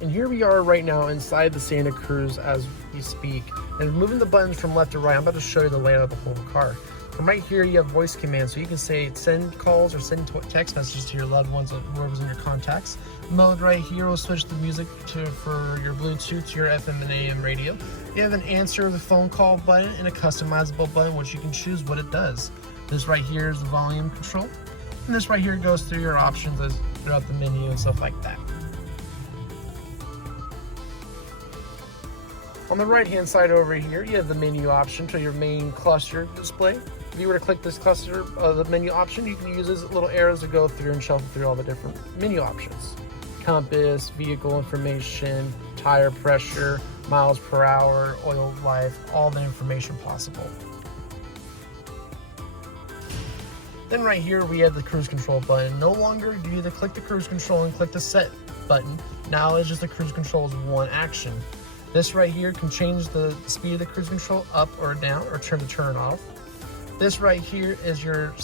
And here we are right now inside the Santa Cruz as we speak. And moving the buttons from left to right, I'm about to show you the layout of the whole car. From right here, you have voice commands, so you can say send calls or send text messages to your loved ones or whoever's in your contacts. Mode right here will switch the music for your Bluetooth to your FM and AM radio. You have an answer the phone call button and a customizable button, which you can choose what it does. This right here is the volume control. And this right here goes through your options as throughout the menu and stuff like that. On the right hand side over here, you have the menu option to your main cluster display. If you were to click this cluster, the menu option, you can use these little arrows to go through and shuffle through all the different menu options. Compass, vehicle information, tire pressure, miles per hour, oil life, all the information possible. Then right here, we have the cruise control button. No longer do you either click the cruise control and click the set button. Now it's just the cruise control is one action. This right here can change the speed of the cruise control up or down or turn off. This right here is your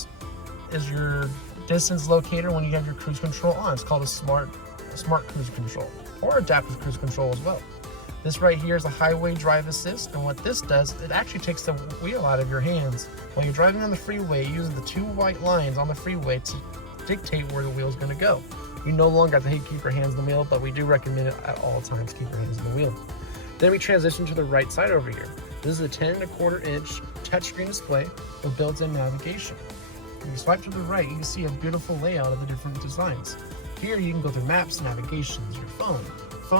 distance locator when you have your cruise control on. It's called a smart cruise control or adaptive cruise control as well. This right here is a highway drive assist, and what this does, it actually takes the wheel out of your hands. When you're driving on the freeway, it uses the two white lines on the freeway to dictate where the wheel is going to go. You no longer have to keep your hands on the wheel, but we do recommend it at all times, keep your hands on the wheel. Then we transition to the right side over here. This is a 10.25-inch touchscreen display with built-in navigation. When you swipe to the right, you can see a beautiful layout of the different designs. Here you can go through maps, navigations, your phone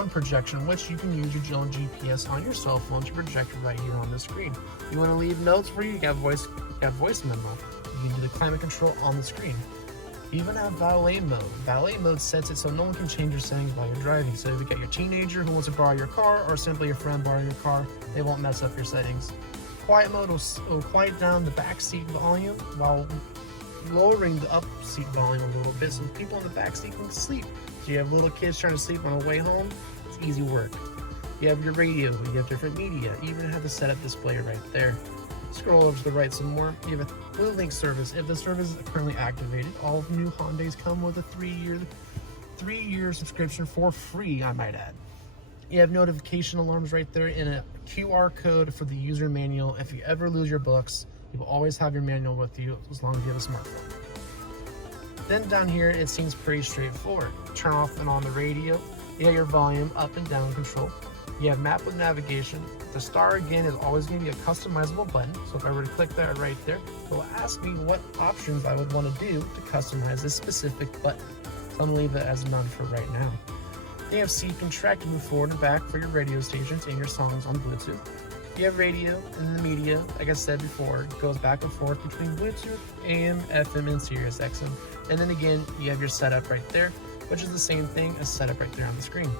projection, which you can use your own GPS on your cell phone to project right here on the screen. You want to leave notes for you got voice memo. You can do the climate control on the screen. You even have valet mode. Valet mode sets it so no one can change your settings while you're driving. So if you got your teenager who wants to borrow your car or simply a friend borrowing your car, they won't mess up your settings. Quiet mode will quiet down the back seat volume while lowering the up seat volume a little bit so people in the back seat can sleep. So you have little kids trying to sleep on the way home, it's easy work. You have your radio, you have different media, you even have the setup display right there. Scroll over to the right some more. You have a Blue Link service. If the service is currently activated, all new Hyundais come with a three-year subscription for free, I might add. You have notification alarms right there and a QR code for the user manual. If you ever lose your books, you will always have your manual with you as long as you have a smartphone. Then down here, it seems pretty straightforward. Turn off and on the radio. You have your volume up and down control. You have map with navigation. The star again is always going to be a customizable button. So if I were to click that right there, it will ask me what options I would want to do to customize this specific button. So I'm going to leave it as none for right now. Then you have C contract to move forward and back for your radio stations and your songs on Bluetooth. You have radio and the media, like I said before, it goes back and forth between Bluetooth, AM, FM, and Sirius XM. And then again, you have your setup right there, which is the same thing as setup right there on the screen.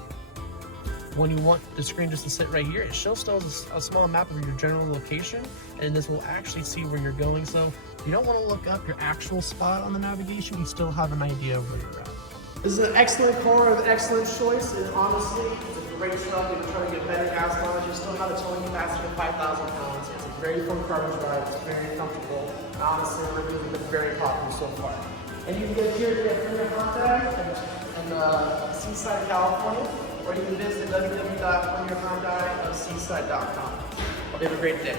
When you want the screen just to sit right here, it shows still a small map of your general location, and this will actually see where you're going. So if you don't want to look up your actual spot on the navigation, you still have an idea of where you're at. This is an excellent car with an excellent choice, and honestly, it's a great truck. If you're trying to get better gas mileage, you still have a towing capacity of 5,000 pounds. It's a very fun car to drive. It's very comfortable. And honestly, reviews have been very popular so far. And you can get here to your contact in Seaside, California, or you can visit www.premierhyundai.seaside.com. Hope you have a great day.